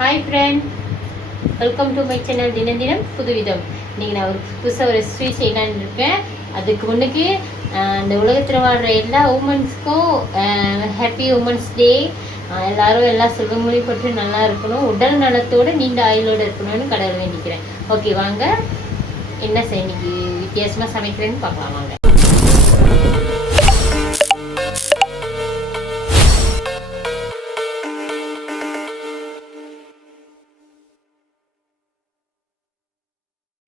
Hi friend, welcome to my channel தினம் தினம் புதுவிதம். இன்றைக்கி நான் புதுசாக ஒரு ஸ்வீட் செய்யலான்னு இருக்கேன். அதுக்கு முன்னுக்கு இந்த உலகத்தில் வாழ்கிற எல்லா உமன்ஸ்க்கும் ஹாப்பி உமன்ஸ் டே. எல்லோரும் எல்லா செல்வங்களையும் பற்றி நல்லா இருக்கணும், உடல் நலத்தோடு நீண்ட ஆயுளோடு இருக்கணும்னு கடவுள் வேண்டிக்கிறேன். ஓகே, வாங்க என்ன இன்னைக்கு வித்தியாசமாக சமைக்கிறேன்னு பார்க்கலாம். வாங்க.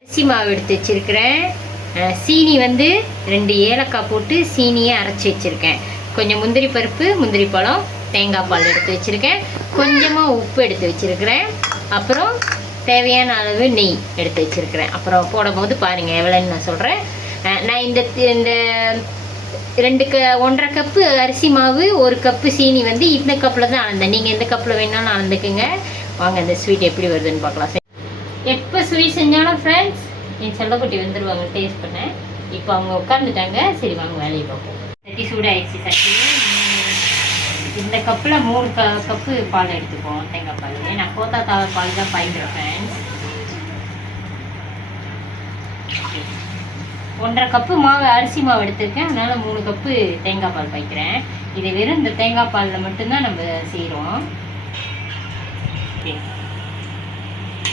அரிசி மாவு எடுத்து வச்சுருக்கிறேன். சீனி வந்து 2 ஏலக்காய் போட்டு சீனியை அரைச்சி வச்சுருக்கேன். கொஞ்சம் முந்திரி பருப்பு, முந்திரி பழம், தேங்காய் பால் எடுத்து வச்சுருக்கேன். கொஞ்சமாக உப்பு எடுத்து வச்சுருக்கிறேன். அப்புறம் தேவையான அளவு நெய் எடுத்து வச்சுருக்கிறேன். அப்புறம் போடும்போது பாருங்கள் எவ்வளோன்னு நான் சொல்கிறேன். நான் இந்த 1.5 கப்பு அரிசி மாவு, 1 கப்பு சீனி வந்து இந்த கப்பில் தான் அளந்தேன். நீங்கள் எந்த கப்பில் வேணாலும் அளந்துக்குங்க. வாங்க இந்த ஸ்வீட் எப்படி வருதுன்னு பார்க்கலாம். எப்போ ஸ்வீட் செஞ்சாலும் ஃப்ரெண்ட்ஸ் என் செல்லக்குட்டி வந்துடுவாங்க டேஸ்ட் பண்ண. இப்போ அவங்க உட்காந்துட்டாங்க. சரி வாங்க வேலையை பார்ப்போம். சட்டி சூடாகிடுச்சு. சட்டி இந்த கப்பில் 3 கப்பு பால் எடுத்துப்போம். தேங்காய் பால். நான் கோத்தா பால் தான் பாய்க்கிறேன் ஃப்ரெண்ட்ஸ். 1.5 கப்பு மாவு அரிசி மாவு எடுத்திருக்கேன். அதனால் 3 கப்பு தேங்காய் பால் பாய்க்கிறேன். இது வெறும் இந்த தேங்காய் பாலில் மட்டும்தான் நம்ம செய்கிறோம்.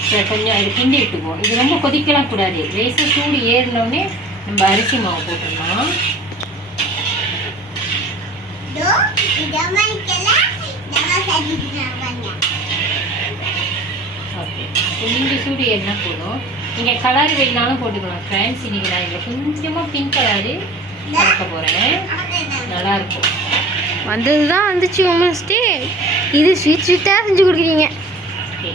ஓகே, கொஞ்சம் இது கிண்டி விட்டுக்குவோம். இது ரொம்ப கொதிக்கலாம் கூடாது. லேசாக சூடு ஏறினோடனே நம்ம அரிசி மாவு போட்டுடணும். ஓகே, கொஞ்சம் சூடு ஏறினா போதும். நீங்கள் கலர் வேணாலும் போட்டுக்கலாம் ஃப்ரெண்ட்ஸ். இன்றைக்கி நான் இதில் கொஞ்சமாக பிங்க் கலரு கலக்க போகிறேன். நல்லாயிருக்கும். வந்தது தான் வந்துச்சு உமன்ஸ் டே. இது ஸ்வீட்டாக செஞ்சு கொடுக்குறீங்க. ஓகே,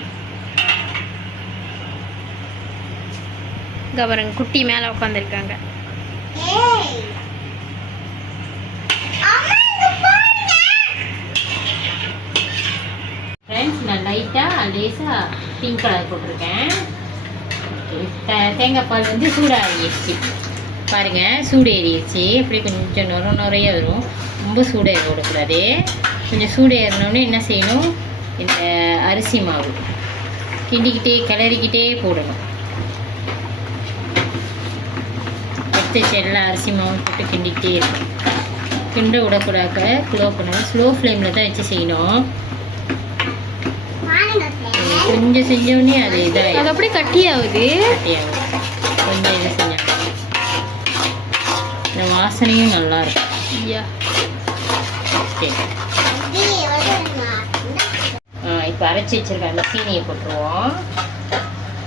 இங்கே பாருங்க, குட்டி மேலே உட்காந்துருக்காங்க. ஃப்ரெண்ட்ஸ் நான் லேசாக பிங்க் கலர் போட்டிருக்கேன். தேங்காய் பால் வந்து சூடாகிடுச்சு பாருங்கள். சூடு ஏறிடுச்சு. அப்படி கொஞ்சம் நுறைய வரும். ரொம்ப சூடு ஏற விடக்கூடாது. கொஞ்சம் சூடு ஏறினோடனே என்ன செய்யணும், இந்த அரிசி மாவு கிண்டிக்கிட்டே கிளறிக்கிட்டே போடணும். எல்லா அரிசி மாவும் போட்டு கிண்டிக்கிட்டே இருக்கும். கிண்ட விடக்கூடாது. ஸ்லோ ஃப்ளேமில் தான் வச்சு செய்யணும். கொஞ்சம் செஞ்சோடனே அது இதாகிடும். அது அப்படியே கட்டியாகுது. கொஞ்சம் இது செஞ்சோம். இந்த வாசனையும் நல்லாயிருக்கும். ஐயா, இப்போ அரைச்சி வச்சுருக்கேன். அந்த சீனியை போட்டுருவோம்.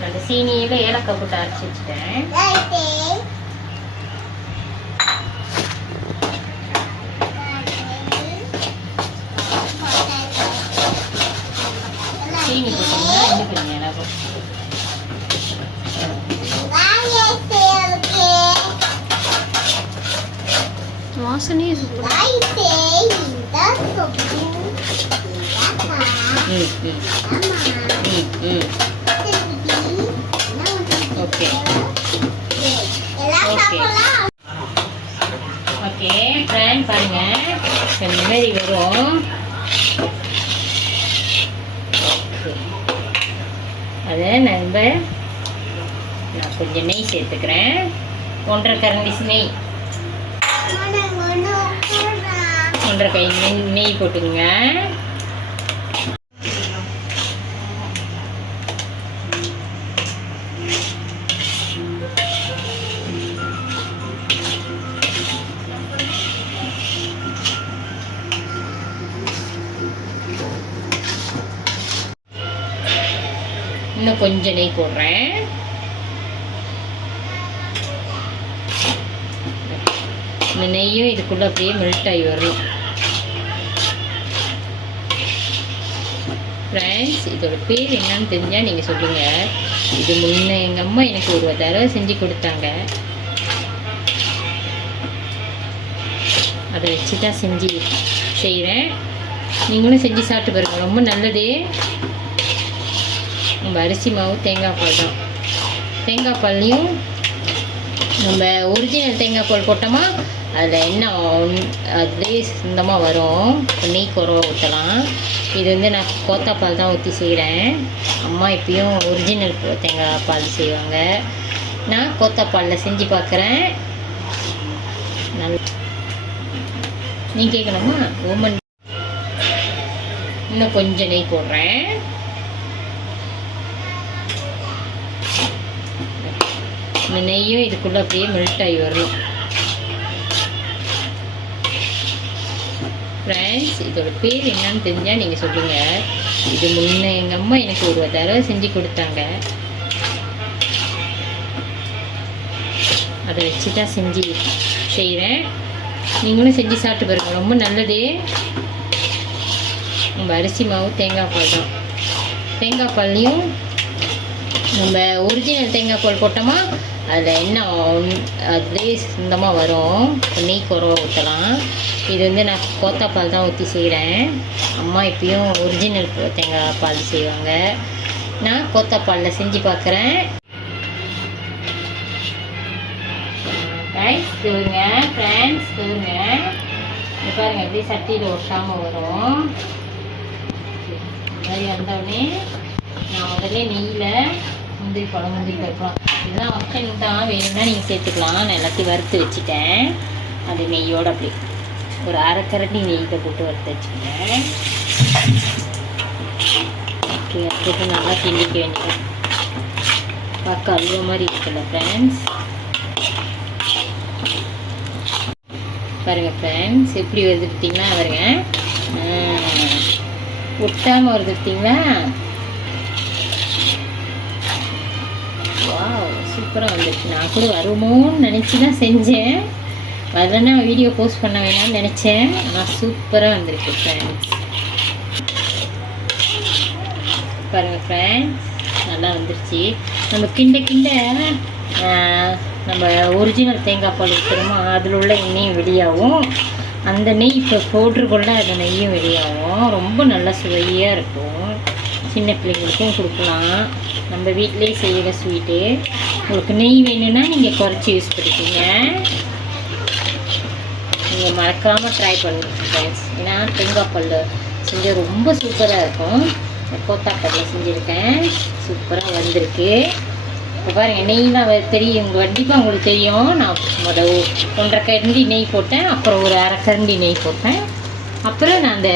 அந்த சீனியில் ஏலக்காய் போட்டு அரைச்சி வச்சுட்டேன். சீனி போட்டிங்கன்னா இன்னும் கொஞ்சம் ஏலக்காய். வாசனையே சூப்பர். ஓகே ஓகே ஃப்ரெண்ட் பாருங்க, இந்த மாதிரி வரும். அதை நான் கொஞ்சம் நெய் சேர்த்துக்கிறேன். 1.5 கரண்டி நெய், 1.5 கை நெய் போட்டுங்க. இன்னும் கொஞ்சம் நெய் போடுறேன். இந்த நெய்யும் இதுக்குள்ளே அப்படியே மெல்ட் ஆகி வரணும். ஃப்ரெண்ட்ஸ், இதோட பேர் என்னன்னு தெரிஞ்சால் நீங்கள் சொல்லுங்கள். இது முன்ன எங்கள் அம்மா எனக்கு ஒரு தடவை செஞ்சு கொடுத்தாங்க. அதை வச்சு தான் செய்கிறேன். நீங்களும் செஞ்சு சாப்பிட்டு பாருங்கள், ரொம்ப நல்லது. நம்ம அரிசி மாவு தேங்காய் பால் தான். தேங்காய் பால்லையும் நம்ம ஒரிஜினல் தேங்காய் பால் போட்டோமா அதில் எண்ணெய் அதுலேயே சொந்தமாக வரும். நெய் குறவா ஊற்றலாம். இது வந்து நான் கோத்தாப்பால் தான் ஊற்றி செய்கிறேன். அம்மா இப்பயும் ஒரிஜினல் தேங்காய் பால் செய்வாங்க. நான் கோத்தாப்பாலில் செஞ்சு பார்க்குறேன். நீ கேட்கணுமா? ஓமன் இன்னும் கொஞ்சம் நெய் போடுறேன். இந்த நெய்யும் இதுக்குள்ளே அப்படியே மெல்ட் ஆகி வரும். ஃப்ரெண்ட்ஸ், இதோட பேர் என்னன்னு தெரிஞ்சால் நீங்கள் சொல்லுங்கள். இது முன்னே எங்கள் அம்மா எனக்கு ஒரு தடவை செஞ்சு கொடுத்தாங்க. அதை வச்சு தான் செஞ்சு செய்கிறேன். நீங்களும் செஞ்சு சாப்பிட்டு பாருங்க, ரொம்ப நல்லது. நம்ம அரிசி மாவு தேங்காய் பால் தான். தேங்காய் பால்லையும் நம்ம ஒரிஜினல் தேங்காய் பால் போட்டோமா அதில் எண்ணெய் அதுலேயே சொந்தமாக வரும். நெய் குறவா ஊற்றலாம். இது வந்து நான் கோத்தாப்பால் தான் ஊற்றி செய்கிறேன். அம்மா இப்பயும் ஒரிஜினல் தேங்காய் பால் செய்வாங்க. நான் கோத்தாப்பாலில் செஞ்சு பார்க்குறேன். சொல்லுங்க ஃப்ரெண்ட்ஸ், சொல்லுங்க. இது பாருங்க எப்படி சட்டியில் ஒட்டாமல் வரும். இந்த மாதிரி வந்தோடனே நான் முதல்ல நெய்யில் முந்திரி பழம் முந்திரி பருப்பலாம் இதெல்லாம் ஆப்ஷன் தான். வேணும்னா நீங்கள் சேர்த்துக்கலாம். நான் எல்லாத்தையும் வறுத்து வச்சுட்டேன். அது நெய்யோடு அப்படி ஒரு அரைக்கரண்டி நெய்யில் போட்டு வறுத்து வச்சுக்கிட்டேன். ஓகே, போட்டு நல்லா கிண்டிக்க வேண்டியது. பார்க்க அல்வா மாதிரி இருக்குல்ல ஃப்ரெண்ட்ஸ். பாருங்கள் ஃப்ரெண்ட்ஸ், எப்படி வருது பார்த்தீங்களா? பாருங்க, ஒட்டாமல் வருது பார்த்தீங்களா? வாவ், சூப்பராக வந்துருச்சு. நான் கூட வருமோன்னு நினச்சி தான் செஞ்சேன். வரலன்னா வீடியோ போஸ்ட் பண்ண வேணாம்னு நினச்சேன். ஆனால் சூப்பராக வந்திருக்கு ஃப்ரெண்ட்ஸ். பாருங்கள் ஃப்ரெண்ட்ஸ், நல்லா வந்துருச்சு. நம்ம கிண்ட கிண்ட நம்ம ஒரிஜினல் தேங்காய் பால் ஊற்றுறோமோ அதில் உள்ள எண்ணெயும் வெளியாகும். அந்த நெய் இப்போ போட்டுருக்குள்ள அந்த நெய்யும் வெளியாகும். ரொம்ப நல்லா சுவையாக இருக்கும். சின்ன பிள்ளைங்களுக்கும் கொடுக்கலாம். நம்ம வீட்டிலே செய்கிற ஸ்வீட்டு. உங்களுக்கு நெய் வேணும்னா நீங்கள் குறைச்சி யூஸ் பண்ணிக்கோங்க. நீங்கள் மறக்காமல் ட்ரை பண்ணுங்க ஃப்ரெண்ட்ஸ். ஏன்னா தேங்காய் பால் செஞ்சால் ரொம்ப சூப்பராக இருக்கும். கோத்தாப்பாலில் செஞ்சுருக்கேன். சூப்பராக வந்திருக்கு. இப்போ பாருங்கள், நெய்லாம் தெரியும் கண்டிப்பாக உங்களுக்கு தெரியும். நான் முதல் 1.5 கரண்டி நெய் போட்டேன். அப்புறம் ஒரு அரை கரண்டி நெய் போட்டேன். அப்புறம் நான் அந்த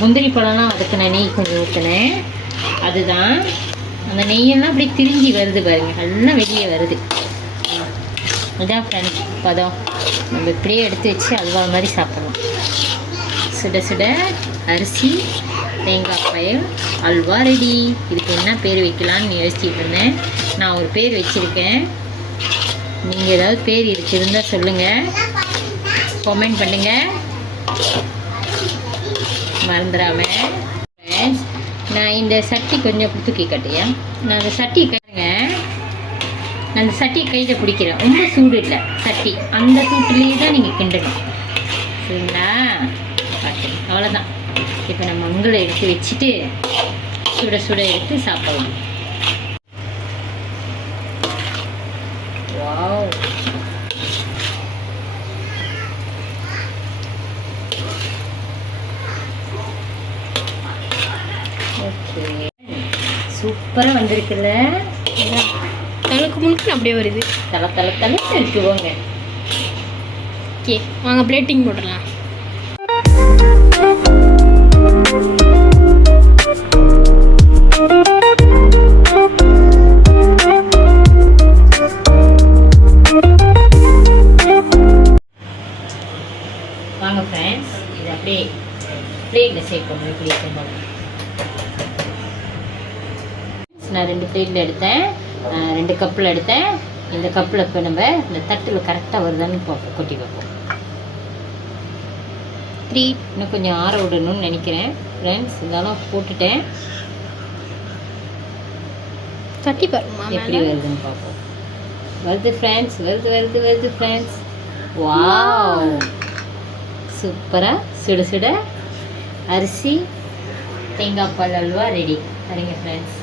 முந்திரி பழம்லாம் அதுக்கு நான் நெய் கொஞ்சம் ஊற்றினேன். அதுதான் அந்த நெய்யெல்லாம் அப்படியே திரிஞ்சி வருது பாருங்கள், எல்லாம் வெளியே வருது. இதுதான் ஃப்ரெண்ட்ஸ் பதம். நம்ம இப்படியே எடுத்து வச்சு அல்வா மாதிரி சாப்பிடலாம். சுட சுட அரிசி தேங்காய் பால் அல்வா ரெடி. இதுக்கு என்ன பேர் வைக்கலான்னு யோசிச்சுட்டு இருந்தேன். நான் ஒரு பேர் வச்சுருக்கேன். நீங்கள் ஏதாவது பேர் இருந்தால் சொல்லுங்கள், கமெண்ட் பண்ணுங்கள் மறந்துடாமல். ஃப்ரெண்ட்ஸ், நான் இந்த சட்டி கொஞ்சம் தூக்கி கட்டியா. நான் அந்த சட்டியை கட்டுங்க. நான் அந்த சட்டியை கையில் பிடிக்கிறேன். ரொம்ப சூடு இல்லை சட்டி. அந்த சூட்டுலேயே தான் நீங்கள் கிண்டணும், சரிங்களா? பார்த்து அவ்வளோதான். இப்போ நம்ம மங்களை எடுத்து வச்சுட்டு சுட சுட எடுத்து சாப்பிடலாம். வாவ், ஓகே, சூப்பராக வந்திருக்குல்ல. தலுக்கு முழுக்கு அப்படியே வருது. தலை தலை தலை இருக்குவோங்க. ஓகே, வாங்க பிளேட்டிங் போட்டுடலாம். வாங்க ஃப்ரெண்ட்ஸ், இது அப்படியே பிளேட்டில் சேர்க்கணும். பிளேட் நான் 2 பிளேட்டில் எடுத்தேன். 2 கப்பில் எடுத்தேன். இந்த கப்பில் இப்போ நம்ம இந்த தட்டில் கரெக்டாக வருதான்னு கொட்டி வைப்போம். 3 இன்னும் கொஞ்சம் ஆற விடணும்னு நினைக்கிறேன் ஃப்ரெண்ட்ஸ். இருந்தாலும் போட்டுட்டேன். தட்டி பாருமா எப்படி வருதுன்னு பார்ப்போம். வருது ஃப்ரெண்ட்ஸ், வருது வருது வருது ஃப்ரெண்ட்ஸ். வாவ், சூப்பராக சுட சுட அரிசி தேங்காய் பால் அல்வா ரெடி. சரிங்க ஃப்ரெண்ட்ஸ்.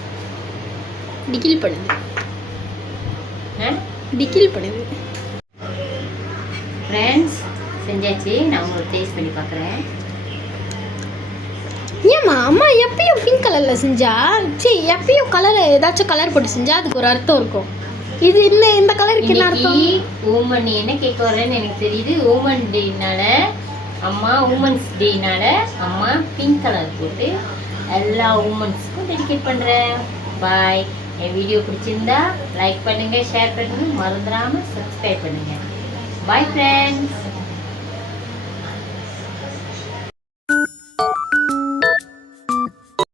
டிக்கில் பண்ணுது, டிக்கில் பண்ணுது ஃப்ரெண்ட்ஸ். செஞ்சாச்சு. நான் உங்களுக்கு டேஸ்ட் பண்ணி பார்க்குறேன். ஏம்மா அம்மா எப்பயும் பிங்க் கலரில் செஞ்சா எப்பயும் கலர் ஏதாச்சும் கலர் போட்டு செஞ்சா அதுக்கு ஒரு அர்த்தம் இருக்கும். இது இல்லை, இந்த கலருக்கு என்ன அர்த்தம்? உமன் நீ என்ன கேட்க வரேன்னு எனக்கு தெரியுது. உமன் டேனால அம்மா, உமன்ஸ் டேனால அம்மா பிங்க் கலர் போட்டு எல்லா உமன்ஸ்க்கும் டெடிகேட் பண்ணுறேன். பாய். என் வீடியோ பிடிச்சிருந்தா லைக் பண்ணுங்கள், ஷேர் பண்ணுங்கள், மறந்துடாமல் சப்ஸ்கிரைப் பண்ணுங்கள். Bye friends.